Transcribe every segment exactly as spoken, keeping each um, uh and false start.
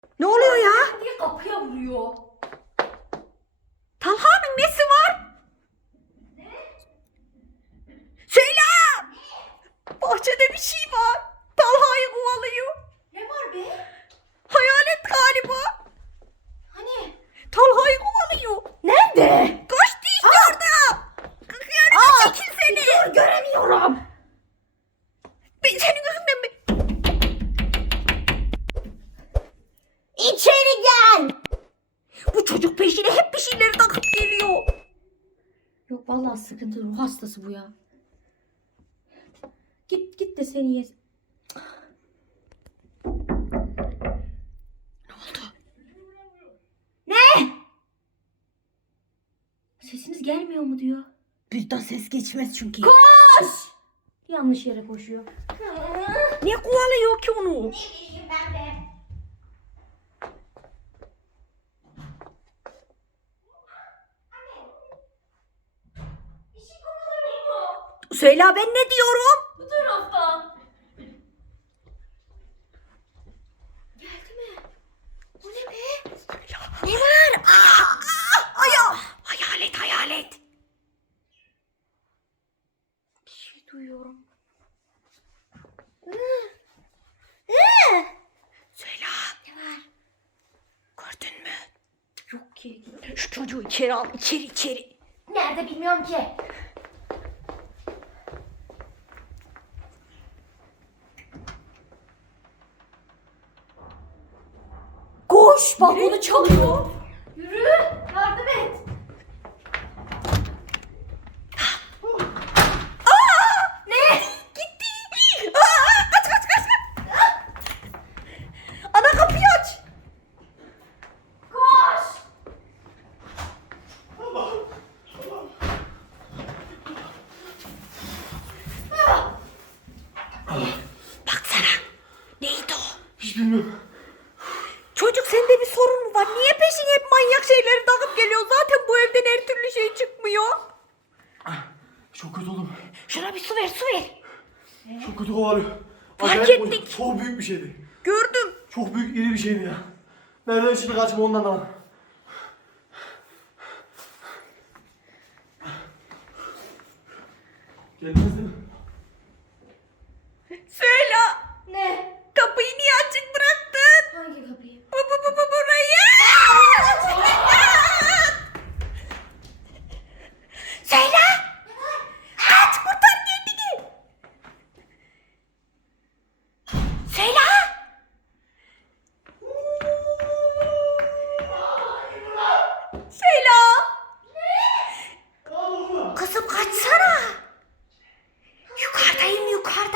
Ne oluyor ya? Diye kapıya vuruyor. Talha'nın nesi var? Ne? Söyle! Bahçede bir şey var. Talha'yı kovalıyor. Ne var be? Hayalet galiba. Hani? Talha'yı kovalıyor. Nerede? Kaçtı işte orada. Yardım çekil seni. Dur, göremiyorum. Ben senin gözünden mi? İçeri gel. Bu çocuk peşine hep bir şeyleri takıp geliyor. Yok vallahi sıkıntı, ruh hastası bu ya. Git git de seni ye. Ne oldu? Ne? Sesiniz gelmiyor mu diyor. Bizden ses geçmez çünkü. Koş! Yanlış yere koşuyor. Niye kovalıyor ki onu? Ne bileyim ben de. Bir şey kovalıyor mu? Söyle ben ne diyorum? Bu taraftan. Geldi mi? Bu ne be? Ne var? Aa, aa, aya. Hayalet hayalet. Bir şey duyuyorum. Söyle. Ne var? Gördün mü? Yok ki. Şu çocuğu içeri al. İçeri içeri. Nerede bilmiyorum ki. Koş bak Yürü. onu çalıyor. Yürü. Yardım et. Ne? Gitti. Aa, kaç kaç kaç. Ana kapıyı aç. Koş. Baksana. Neydi o? Hiç bilmiyorum. Çocuk sende bir sorun mu var? Niye peşin hep manyak şeyleri takıp geliyor? Zaten bu evden her türlü şey çıkmıyor. Çok kötü oldum. Şuna bir su ver su ver. Çok kötü kovalıyor. Fark Acayip ettik. bu- Çok büyük bir şeydi. Gördüm. Çok büyük iri bir şeydi ya. Nereden şimdi kaçma ondan da. Gelmez değil mi? Söyle. Ne? Kapıyı niye açık bıraktın? Hangi kapıyı? Bu bu bu bu burayı. Söyle. Kaç kurtar kendini. Söyle. Söyle. Kızım kaçsana. Yukarıdayım yukarıda.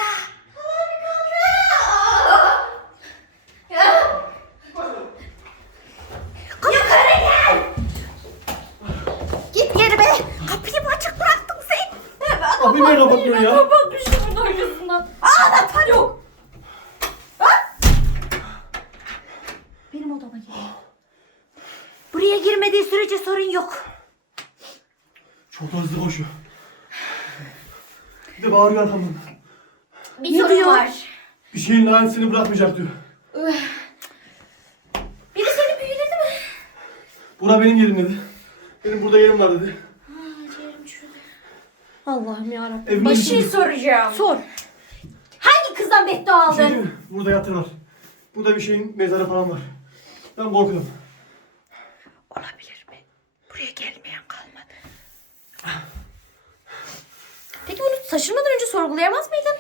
Yukarı gel. Git geri be. Kapıyı mı açık bıraktın sen? Kapıyı niye kapatmıyor ya? Kapatmışım bunun arkasından. Anahtar yok. Benim odama gir. Buraya girmediği sürece sorun yok. Çok hızlı koşuyor. Bir de bağırıyor arkamdan. Bir Ne sorun diyor? var. Bir şeyin lanesini bırakmayacak diyor. Biri seni büyüledi mi? Bura benim yerim dedi. Benim burada yerim var dedi. Ciğerim çürüdü. Allah'ım yarabbim. Evime Bir gittim şey dedi. soracağım. Sor. Hangi kızdan beddua Bir şey aldın? değil mi? Burada yatırlar. Burada bir şeyin mezarı falan var. Ben korkuyorum. Olabilir mi? Buraya gelmeyen kalmadı. Peki bunu taşınmadan önce sorgulayamaz mıydın?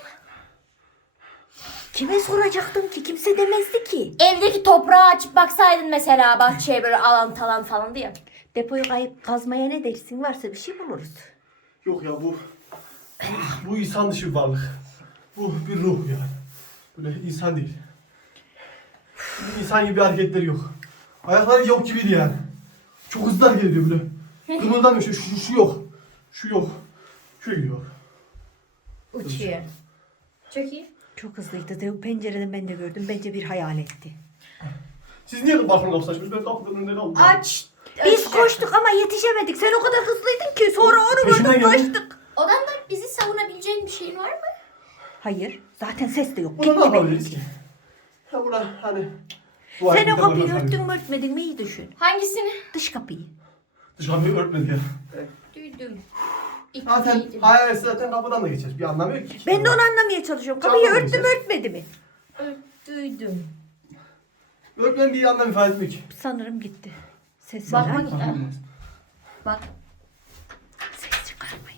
Kime soracaktım ki? Kimse demezdi ki. Evdeki toprağı açıp baksaydın mesela bahçeye böyle alan talan falan diye. Depoyu kayıp kazmaya ne dersin? Varsa bir şey buluruz. Yok ya bu bu insan dışı bir varlık. Bu bir ruh yani. Böyle insan değil. Bir insan gibi hareketleri yok. Ayakları yok gibiydi yani. Çok hızlı hareket ediyor böyle. Kımıldamıyor. Şu, şu, şu yok. Şu yok. Şu gidiyor. Uçuyor. Çok iyi. Çok hızlıydı. De, pencereden ben de gördüm. Bence bir hayaletti. Siz niye balkona kapısı açmış? Ben kapının önünde kaldım. Aç. Biz açacak. koştuk ama yetişemedik. Sen o kadar hızlıydın ki. Sonra onu Peşinden gördük geldim. kaçtık. Odanda bizi savunabileceğin bir şeyin var mı? Hayır. Zaten ses de yok. Buna ne Gitti yapabiliriz belli ki? Ha buna hani Bu Sen o hareketler kapıyı bana örttün mü örtmedin mi iyi düşün. Hangisini? Dış kapıyı. Dışarıyı örtmedi ya. Duydum. Zaten İkiydim. hayal zaten kapıdan da geçer. Bir anlamı yok ki. Ben de onu anlamaya çalışıyorum. Kapıyı Camdan örttü mü geçer. örtmedi mi? Duydum. Örtmenin bir anlam ifade etmiyor ki. Sanırım gitti. Ses Bakma var. git. Bak. Ses çıkarmayın.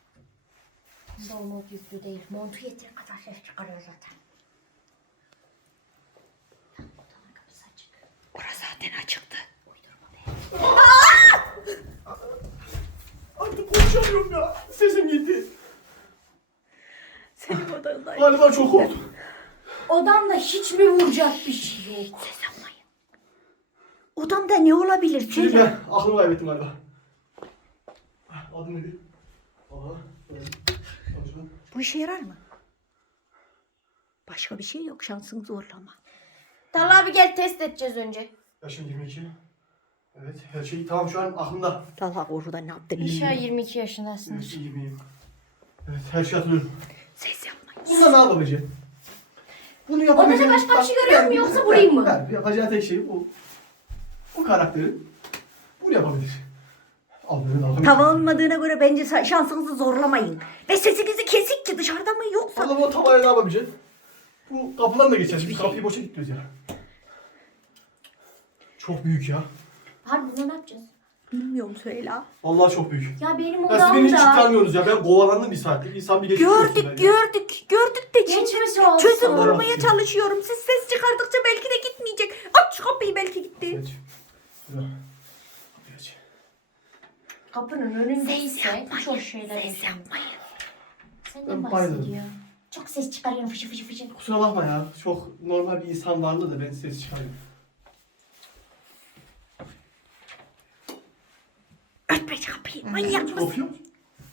Mont yüklü değil. Montu yeteri kadar ses çıkarıyor zaten. Odanın kapısı açık. Orası zaten açıktı. Uydurma be. Artık konuşamıyorum ya. Sesim gitti. Senin odandayım. Galiba çok oldu. Odamda hiç mi vuracak bir şey yok? Ses yapmayın. Odamda ne olabilir? Şimdi Söyle. ben aklımı kaybettim galiba. Adım neydi? Aha. Evet. Çalışalım. Bu işe yarar mı? Başka bir şey yok. Şansını zorlama. Talha abi gel test edeceğiz önce. Yaşım yirmi iki. Evet, her şey tamam şu an aklımda. Talha orada ne yaptın? İyi. İnşallah yirmi iki yaşındasın. Evet, iyiyim. Evet, her şey hatırlıyorum. Ses yapmayın. Bunda ne yapabileceğim? Bunu Odada yapabileceğim. başka bir şey görüyor musun yoksa vurayım mı? Ben, yapacağı tek şey bu. Bu karakteri bunu yapabilir. Allah'ın Allah'ın. Tava olmadığına göre bence sa- şansınızı zorlamayın. Ve sesinizi kesik ki dışarıda mı yoksa? Allah bu tavaya ne yapabileceksin? Bu kapıdan da geçer. Biz kapıyı boşa gidiyoruz ya. Çok büyük ya. Harbi bunu ne yapacağız? Bilmiyorum söyle. Vallahi çok büyük. Ya benim Ya siz beni hiç odamda. çıkarmıyorsunuz ya. Ben kovalandım bir saattir. İnsan bir geçmiş olsun ben ya. Gördük gördük gördük de Geçmiş şimdi olsun. çözüm Allah bulmaya razı olsun. çalışıyorum. Siz ses çıkardıkça belki de gitmeyecek. Aç şu kapıyı belki gitti. Geç. Şurada. Geç. Kapının önündeyse hiç hoş şeyler Ses yaşanmıyor. yapmayın. Senden Ben bayılırım. bahsediyor. Çok ses çıkarıyorum fışı fışı fışı. Kusura bakma ya. Çok normal bir insan varlığı da ben ses çıkarıyorum. Örtme şu kapıyı. Manyak mısın? Kopuyor mu?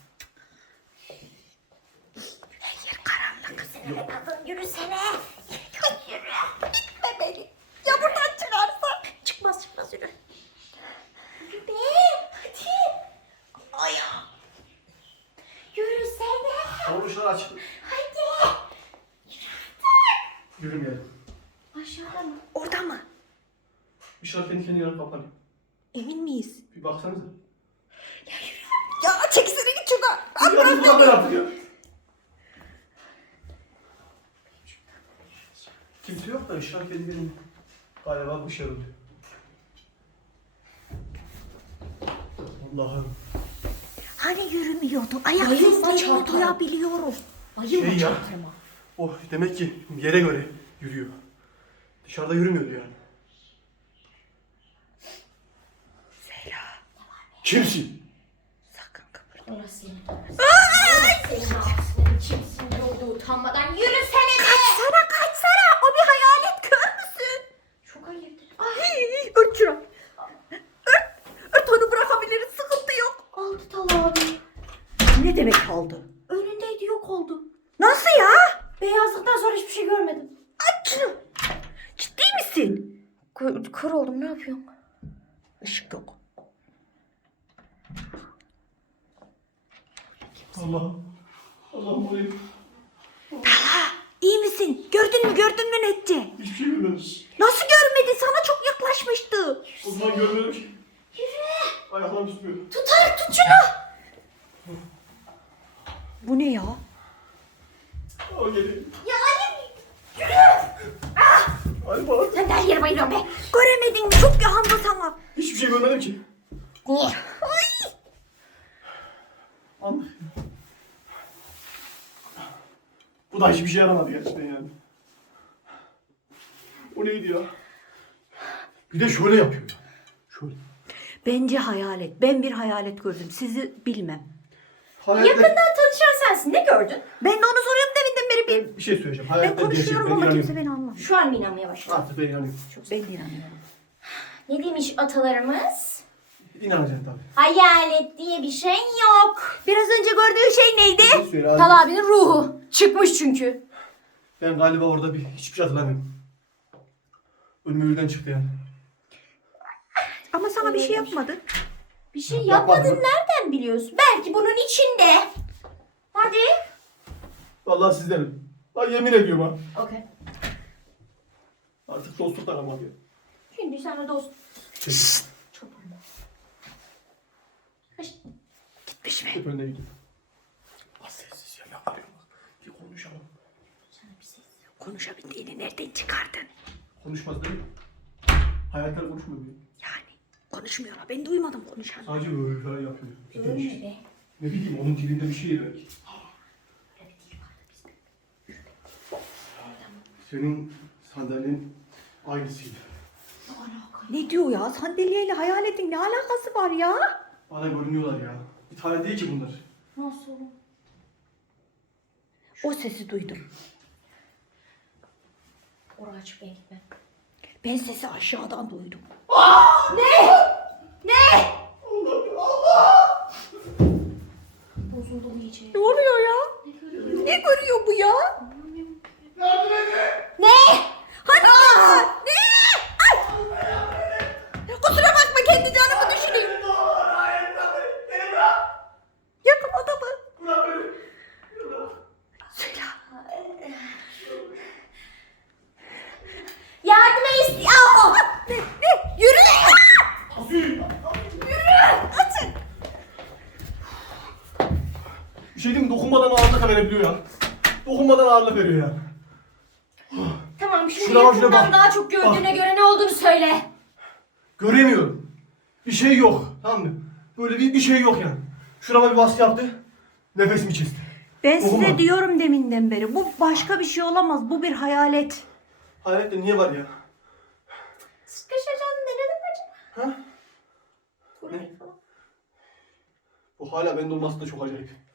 Her yer karanlık. Yürü kadın yürüsene. Yürü. Gitme beni. Ya buradan çıkarsa. Çıkmaz çıkmaz yürü. Yürü be. Hadi. Aya. Yürüsene. Olmuşlar açık. Hadi. Yürümeyelim. Aşağıda mı? Orada mı? Bir şeyler kendi kendine yanıp kapanıyor. Emin miyiz? Bir baksanıza. Ya çekisene git şuradan. Bir yanıp kapanıyor artık ya. Kimse yok da ışıklar kendi kendine. Galiba bu şey oluyor. Allah'ım. Hani yürümüyordu? Ayak Bayılma seslerini çarpar. duyabiliyorum. Bayılma Şey ya. çarptırma. Oh demek ki yere göre yürüyor. Dışarıda yürümüyordu yani. Sela. Kimsin? Sakın kıpırda. Orası senin orası. Senin ağzının kimsin olduğu utanmadan yürüsene be. Kaçsana kaçsana. O bir hayalet kör müsün? Çok hayırdır. Ay, ört şunu. Ört. Ört onu bırakabiliriz. Sıkıntı yok. Aldı Talha abi. Ne demek kaldı? Önündeydi yok oldu. Nasıl ya? Beyazlıktan sonra hiçbir şey görmedim. Aç şunu. Ciddi misin? Kör, kör oldum ne yapıyorum? Işık yok. Allah'ım. Allah'ım olayım. İyi misin? Gördün mü gördün mü Netçe? Hiçbir şey görmedim. Nasıl görmedin? Sana çok yaklaşmıştı. O zaman görmedim ki. Yürü. Ayaklarım tutmuyor. Tutar tut şunu. Bu ne ya? O geliyor. Ya Ali. Ay bana. Sen de her yere bayılıyorsun be. Göremedin mi? Çok yakındı sana. Hiçbir şey görmedim ki. Niye? Ay. Anladım. Bu da hiçbir şey yaramadı gerçekten yani. O neydi ya? Bir de şöyle yapıyor ya. Şöyle. Bence hayalet. Ben bir hayalet gördüm. Sizi bilmem. Hayaletler... Yakından tanışan sensin. Ne gördün? Ben de onu soruyorum deminden beri. Ben, Bir şey söyleyeceğim. ben Hayaletler gerçek. konuşuyorum Ben ama inanıyorum. kimse beni anlamıyor. Şu an mı inanmaya başladın? Artık ben inanıyorum. Ben de inanıyorum. Ne demiş atalarımız? İnanacaksın tabii. Hayalet diye bir şey yok. Biraz önce gördüğün şey neydi? Bir şey söyle abi. Talha abinin ruhu. Çıkmış çünkü. Ben galiba orada bir hiçbir şey hatırlamıyorum. Önüme birden çıktı yani. Ama sana bir şey yapmadı. Bir şey Yapmadı yapmadın mı? nereden biliyorsun? Belki bunun içinde. Hadi. Vallahi sizdenim. Ay yemin ediyorum ha. Okey. Artık dostluk da kalmadı ya. Şimdi sen orada olsun. Şşt. Çobanım. Kaç. Gitmiş mi? Hep önüne gidin. Az sessiz ya. Ya arıyor bak. Bir konuşalım. Sana bir ses. Konuşabildiğini nereden çıkardın? Konuşmaz değil mi? Hayatlar konuşmuyor mu? Yani konuşmuyorlar. Ben duymadım konuşanı. Sadece böyle falan yapıyor. Bir de bir şey- Öyle be. Ne bileyim onun dilinde bir şey belki. Öyle bir dil vardı bizde. Senin sandalyenin aynısıydı. Ne alaka? Ne diyor ya? Sandalyeyle hayaletin ne alakası var ya? Bana görünüyorlar ya. Bir tane değil ki bunlar. Nasıl? O sesi duydum. Oraya açıp ben gitmem. Ben sesi aşağıdan duydum. Ne? Ne? Bozuldu mu iyice? Ne oluyor ya? Ne görüyorsun? Ne görüyor bu ya? Yardım edin! Ne? Hadi ya! Ne? Ay! Kusura bakma kendi canımı düşüneyim. Yakaladı mı? Bırak beni! Söyle. Yardım istiyor. Ne? Ne? Yürü! Asil! Atın! Bir şey diyeyim mi? Dokunmadan ağırlık verebiliyor ya. Dokunmadan ağırlık veriyor ya. Tamam şimdi Şuna bak, şuna yakından bak. daha çok gördüğüne göre ne olduğunu söyle. Göremiyorum. Bir şey yok. Tamam mı? Böyle bir, bir şey yok yani. Şurama bir baskı yaptı. Nefesimi kesti. Ben Dokunma. size diyorum deminden beri. Bu başka bir şey olamaz. Bu bir hayalet. Hayalette niye var ya? Sıkışacağız denedim acaba? Ha? Burayı falan. Bu hala bende olması da çok acayip.